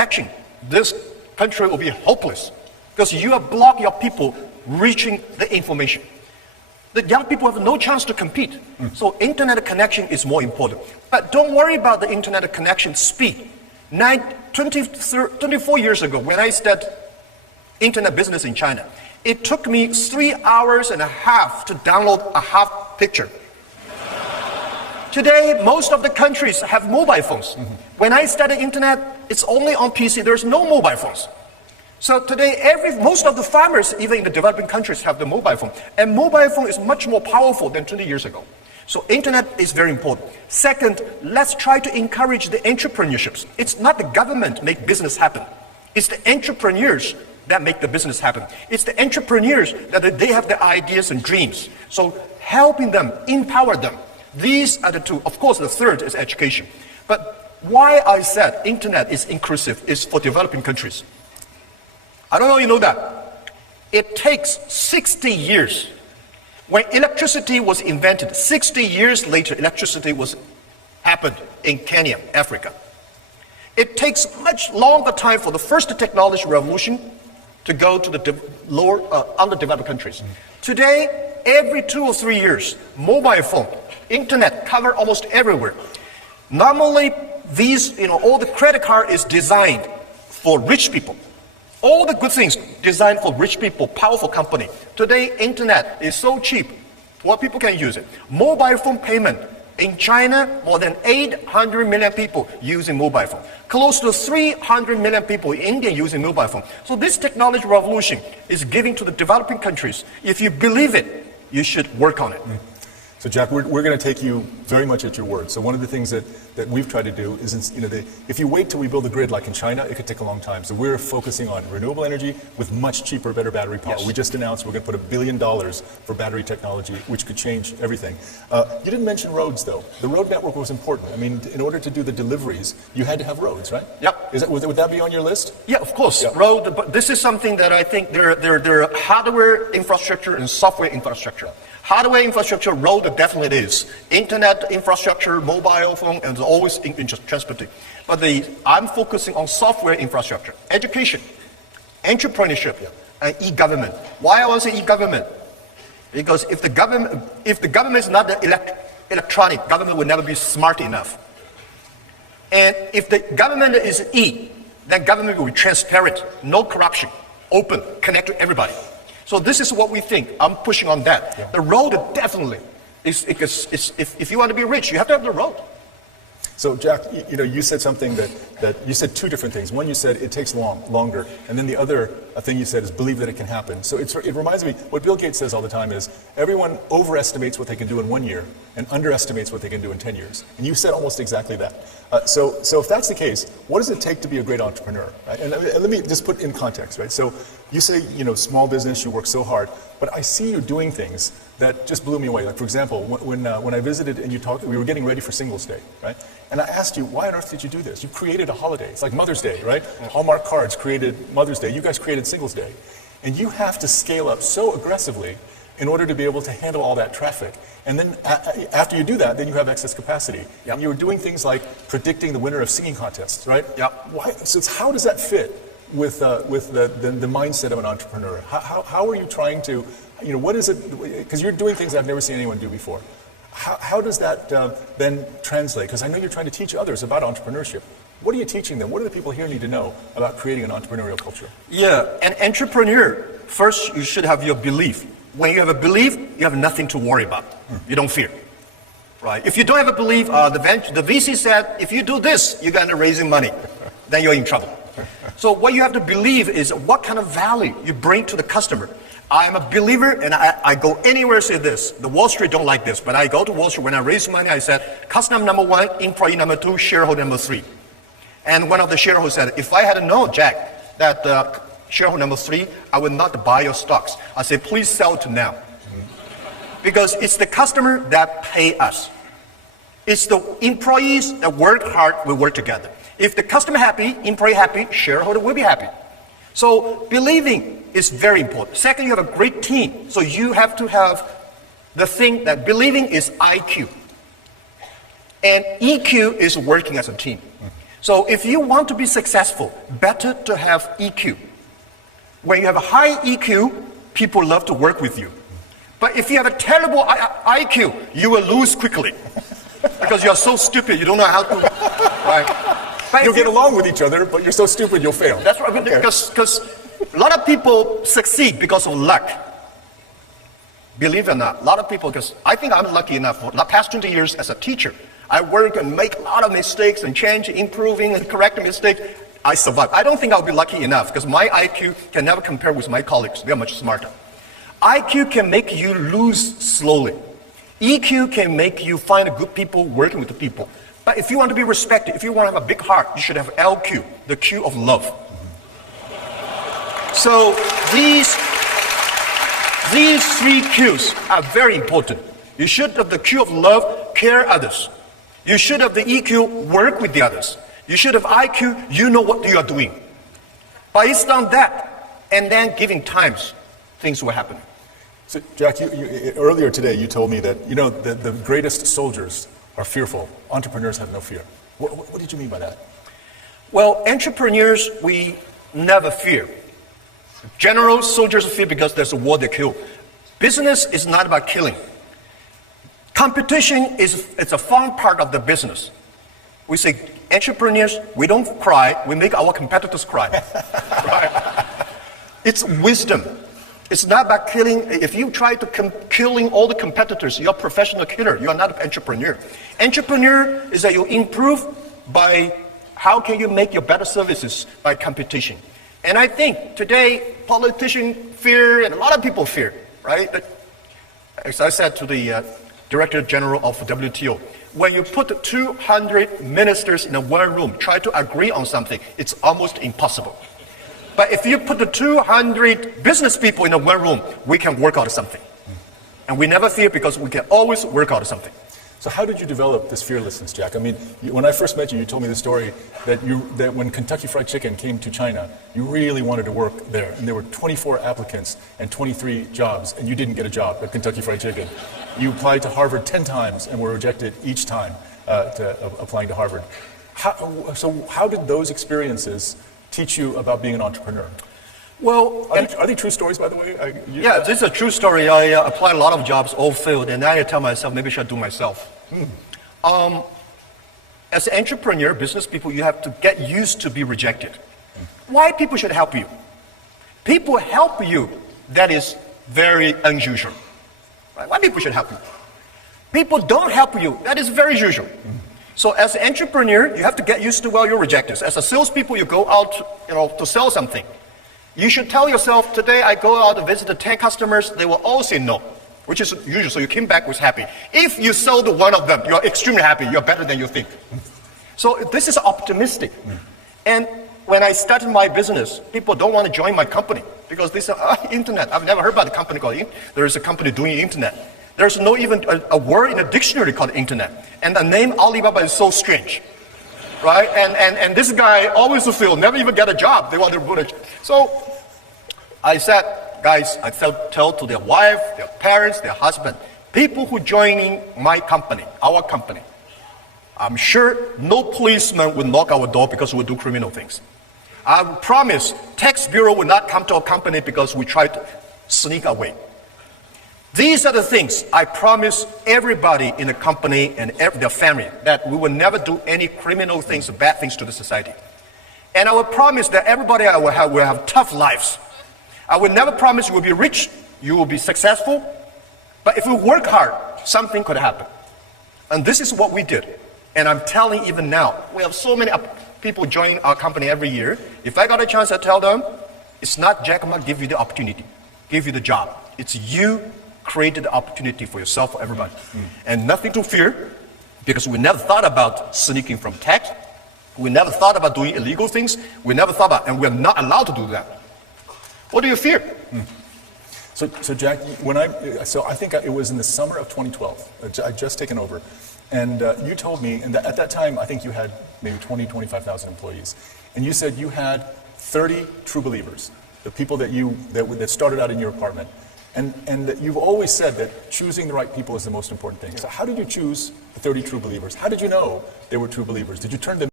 action, this country will be hopeless because you have blocked your people reaching the information. The young people have no chance to compete. So internet connection is more important. But don't worry about the internet connection speed. 24 years ago, when I started internet business in China, it took me 3.5 hours to download a half picture. Today, most of the countries have mobile phones. When I started internet, it's only on PC. There's no mobile phones. So today, most of the farmers, even in the developing countries, have the mobile phone. And mobile phone is much more powerful than 20 years ago. So internet is very important. Second, let's try to encourage the entrepreneurships. It's not the government make business happen. It's the entrepreneurs that make the business happen. It's the entrepreneurs that they have the ideas and dreams. So helping them, empower them. These are the two. Of course, the third is education. But why I said internet is inclusive is for developing countries. I don't know if you know that. It takes 60 years. When electricity was invented, 60 years later, electricity happened in Kenya, Africa. It takes much longer time for the first technology revolution to go to the underdeveloped countries. Today, every 2 or 3 years, mobile phone, internet cover almost everywhere. Normally, all the credit card is designed for rich people. All the good things designed for rich people, powerful company. Today, internet is so cheap, poor people can use it. Mobile phone payment. In China, more than 800 million people using mobile phone. Close to 300 million people in India using mobile phone. So this technology revolution is giving to the developing countries. If you believe it, you should work on it. So Jack, we're going to take you very much at your word. So one of the things that we've tried to do is, if you wait till we build a grid like in China, it could take a long time. So we're focusing on renewable energy with much cheaper, better battery power. Yes. We just announced we're going to put $1 billion for battery technology, which could change everything. You didn't mention roads, though. The road network was important. I mean, in order to do the deliveries, you had to have roads, right? Yep. Would that be on your list? Yeah, of course. Yep. Road, but this is something that I think there are hardware infrastructure and software infrastructure. Hardware infrastructure, road definitely is. Internet infrastructure, mobile phone, and always in transportation. But I'm focusing on software infrastructure, education, entrepreneurship, and e-government. Why I want to say e-government? Because if the government is not electronic, government will never be smart enough. And if the government is E, then government will be transparent, no corruption, open, connect to everybody. So this is what we think. I'm pushing on that. Yeah. The road definitely is if you want to be rich, you have to have the road. So Jack, you said something that you said two different things. One, you said it takes longer, and then the other thing you said is believe that it can happen. So it reminds me, what Bill Gates says all the time is everyone overestimates what they can do in 1 year and underestimates what they can do in 10 years. And you said almost exactly that. So if that's the case, what does it take to be a great entrepreneur? Right? And let me just put in context, right? So you say, small business, you work so hard, but I see you doing things that just blew me away. Like, for example, when I visited and you talked, we were getting ready for Singles Day, right? And I asked you, why on earth did you do this? You created a holiday. It's like Mother's Day, right? Hallmark cards created Mother's Day. You guys created Singles Day. And you have to scale up so aggressively in order to be able to handle all that traffic. And then after you do that, then you have excess capacity. Yep. And you were doing things like predicting the winner of singing contests, right? Yep. So how does that fit with the mindset of an entrepreneur? How are you trying to, what is it, because you're doing things I've never seen anyone do before. How does that then translate? Because I know you're trying to teach others about entrepreneurship. What are you teaching them? What do the people here need to know about creating an entrepreneurial culture? Yeah, an entrepreneur, first you should have your belief. When you have a belief, you have nothing to worry about. You don't fear, right? If you don't have a belief, the VC said, if you do this, you're going to raise money. Then you're in trouble. So what you have to believe is what kind of value you bring to the customer. I am a believer, and I go anywhere and say this. The Wall Street don't like this, but I go to Wall Street. When I raise money, I said, customer number 1, employee number 2, shareholder number 3. And one of the shareholders said, if I had known, Jack, that shareholder number 3, I would not buy your stocks. I said, please sell to now. Because it's the customer that pay us. It's the employees that work hard, we work together. If the customer happy, employee happy, shareholder will be happy. So believing is very important. Second, you have a great team. So you have to have the thing that believing is IQ. And EQ is working as a team. So if you want to be successful, better to have EQ. When you have a high EQ, people love to work with you. But if you have a terrible IQ, you will lose quickly. Because you're so stupid, you don't know how to, right? But You'll get along with each other, but you're so stupid you'll fail. That's right, because a lot of people succeed because of luck. Believe it or not, a lot of people, because I think I'm lucky enough for the past 20 years as a teacher. I work and make a lot of mistakes and change, improving and correcting mistakes. I survive. I don't think I'll be lucky enough because my IQ can never compare with my colleagues. They're much smarter. IQ can make you lose slowly. EQ can make you find good people working with the people. But if you want to be respected, if you want to have a big heart, you should have LQ, the Q of love. So these three Qs are very important. You should have the Q of love, care others. You should have the EQ, work with the others. You should have IQ, you know what you are doing. Based on that, and then giving times, things will happen. So, Jack, earlier today you told me that the greatest soldiers are fearful. Entrepreneurs have no fear. What did you mean by that? Well, entrepreneurs, we never fear. General soldiers fear because there's a war they kill. Business is not about killing. Competition it's a fun part of the business. We say, entrepreneurs, we don't cry, we make our competitors cry. Right? It's wisdom. It's not about killing. If you try to killing all the competitors, you're a professional killer. You're not an entrepreneur. Entrepreneur is that you improve by how can you make your better services by competition. And I think today politicians fear and a lot of people fear, right? But as I said to the Director General of WTO, when you put 200 ministers in one room, try to agree on something, it's almost impossible. But if you put the 200 business people in one room, we can work out something. And we never fear because we can always work out something. So how did you develop this fearlessness, Jack? I mean, when I first met you, you told me the story that when Kentucky Fried Chicken came to China, you really wanted to work there. And there were 24 applicants and 23 jobs, and you didn't get a job at Kentucky Fried Chicken. You applied to Harvard 10 times and were rejected each time applying to Harvard. So how did those experiences teach you about being an entrepreneur? Well, are they true stories, by the way? Yeah, this is a true story. I applied a lot of jobs, all failed, and then I tell myself, maybe I should do myself. As an entrepreneur, business people, you have to get used to be rejected. Why people should help you? People help you, that is very unusual. Right? Why people should help you? People don't help you, that is very usual. So as an entrepreneur, you have to get used to, well, you're rejected. As a salespeople, you go out to sell something. You should tell yourself, today I go out to visit the 10 customers, they will all say no, which is usual, so you came back with happy. If you sold one of them, you're extremely happy, you're better than you think. So this is optimistic. And when I started my business, people don't want to join my company because they say, internet, I've never heard about a company called internet. There is a company doing internet. There's no even a word in a dictionary called internet. And the name Alibaba is so strange. Right? And this guy always fulfilled, never even get a job. They want to put it. So I said, guys, I tell to their wife, their parents, their husband, people who joining my company, our company, I'm sure no policeman will knock our door because we do criminal things. I promise tax bureau will not come to our company because we try to sneak away. These are the things I promise everybody in the company and their family, that we will never do any criminal things, bad things to the society. And I will promise that everybody I will have tough lives. I will never promise you will be rich, you will be successful, but if you work hard, something could happen. And this is what we did. And I'm telling even now, we have so many people join our company every year. If I got a chance, I tell them, it's not Jack Ma give you the opportunity, give you the job. It's you created the opportunity for yourself, for everybody. And nothing to fear, because we never thought about sneaking from tax. We never thought about doing illegal things. We never thought about, and we're not allowed to do that. What do you fear? So Jack, I think it was in the summer of 2012. I'd just taken over. And you told me, and at that time, I think you had maybe 25,000 employees. And you said you had 30 true believers, the people that started out in your apartment. And that you've always said that choosing the right people is the most important thing. So how did you choose the 30 true believers? How did you know they were true believers? Did you turn them